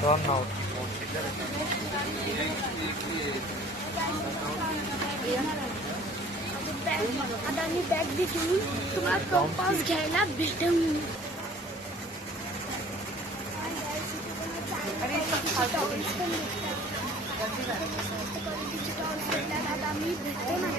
आता मी बॅग बी घेऊन तुम्हाला कंपास घ्यायला भेटेल. आता मी भेटते नाही.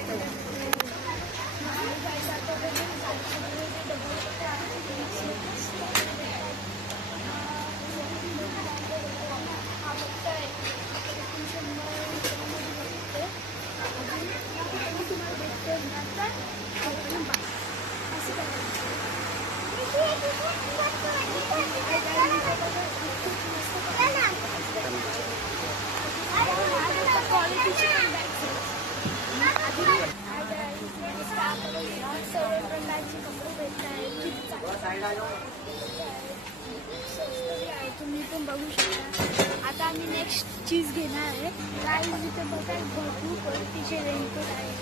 तुम्ही पण बघू शकता. आता आम्ही नेक्स्ट चीज घेणार आहे. गाईज इथे बघा भरपूर क्वालिटीचे रेनकोट आहे.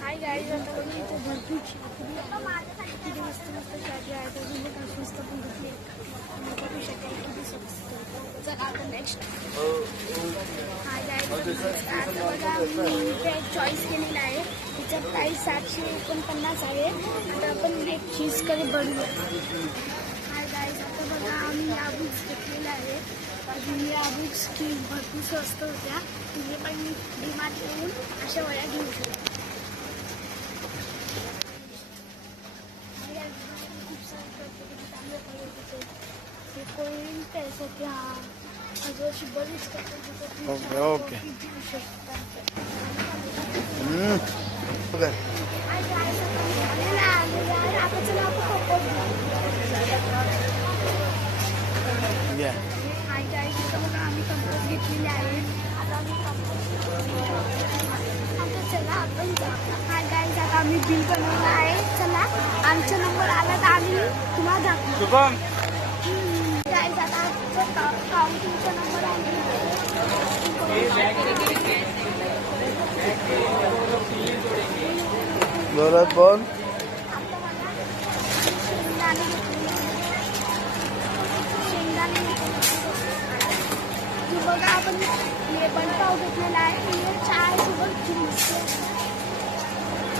हाय गाईज, आता बघा इथे भरपूर किती मस्त मस्त शादी आहे. त्याच्यामध्ये काही मस्त पण घेतली बघू शकता. किती स्वस्त. चला आता नेक्स्ट. हाय गाईज, आता बघा मी बॅग चॉईस केलेला आहे. तिचं प्राईस 749 आहे. आता आपण एक चीजकडे बनवूया. हाय गाईज, आता बघा आम्ही या बुक्स घेतलेल्या आहे. अजून या बुक्स की भरपूर स्वस्त होत्या. तुम्ही पण डिमार्ट येऊन अशा वया घेऊ शकता. खूप सारे चांगल्या क्वालिटीचे हे कोरियन पेस होते. हा अजून अशी बरीच ओके घेऊ शकता. आम्ही कंपास घेतलेले आहे. आता चला आपण हाय गाईज, आता आम्ही बिल बनवलं आहे. चला आमचा नंबर आला तर आम्ही तुम्हाला दाखवू. गाईज आता काउंटिंगचा नंबर आहे. जोरात बोल. बघा आपण हे बनपाव घेतलेला आहे. हे चाय सोबत ज्यूस.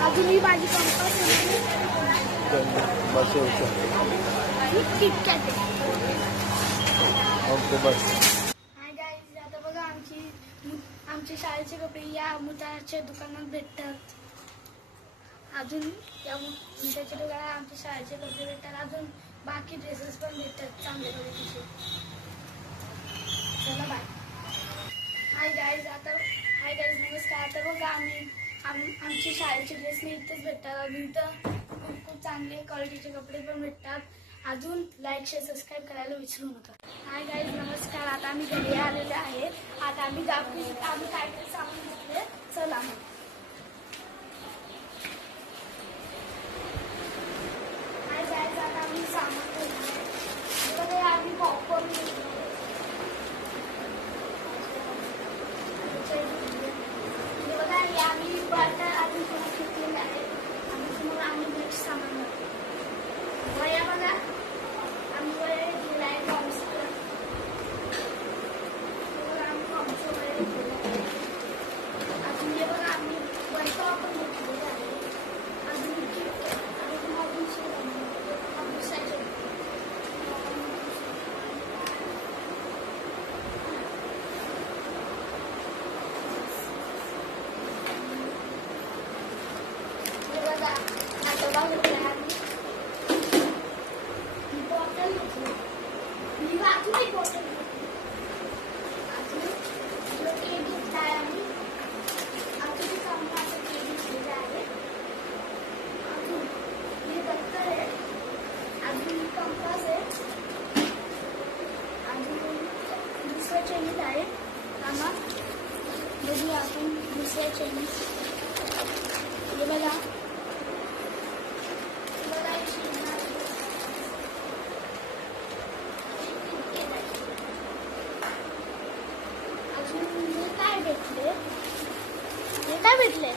अजून ही भाजी कंपास किटकॅट. ओके बस. हाय गाईज, आता बघा आमचे शाळेचे कपडे या मुताच्या दुकानात भेटतात. अजून त्या मुताच्या दुकानात आमच्या शाळेचे कपडे भेटतात. अजून बाकी ड्रेसेस पण भेटतात चांगल्या क्वालिटीचे. चला बाय. हाय गाईज, नमस्कार. आता बघा आमचे शाळेचे ड्रेस मी इथेच भेटतात. अजून इथं खूप चांगले क्वालिटीचे कपडे पण भेटतात. अजून लाईक शेअर सबस्क्राईब करायला विसरू नका. हाय गाईज, नमस्कार. आता आम्ही घरी आलेले आहे. आता आम्ही आम्ही काय काय सामान घेतले. चला हाय गाईज, आता आम्ही सामान घेतले. आम्ही पॉपकॉर्न घेतले. बघा हे आम्ही बटर अजून थोडं घेतलेलं आहे. आणि तुम्हाला आम्ही नेक्स्ट सामान वया बघा आम्ही वया घेतलेला आहे. कॉम्सचं आम्ही कॉम्सचं वया घेतलेलं आहे. अजून हे बघा आम्ही वैसा पण घेतलेला आहे. अजून बघूया आपण दुसऱ्या चायनीज. हे बघा अजून काय भेटले.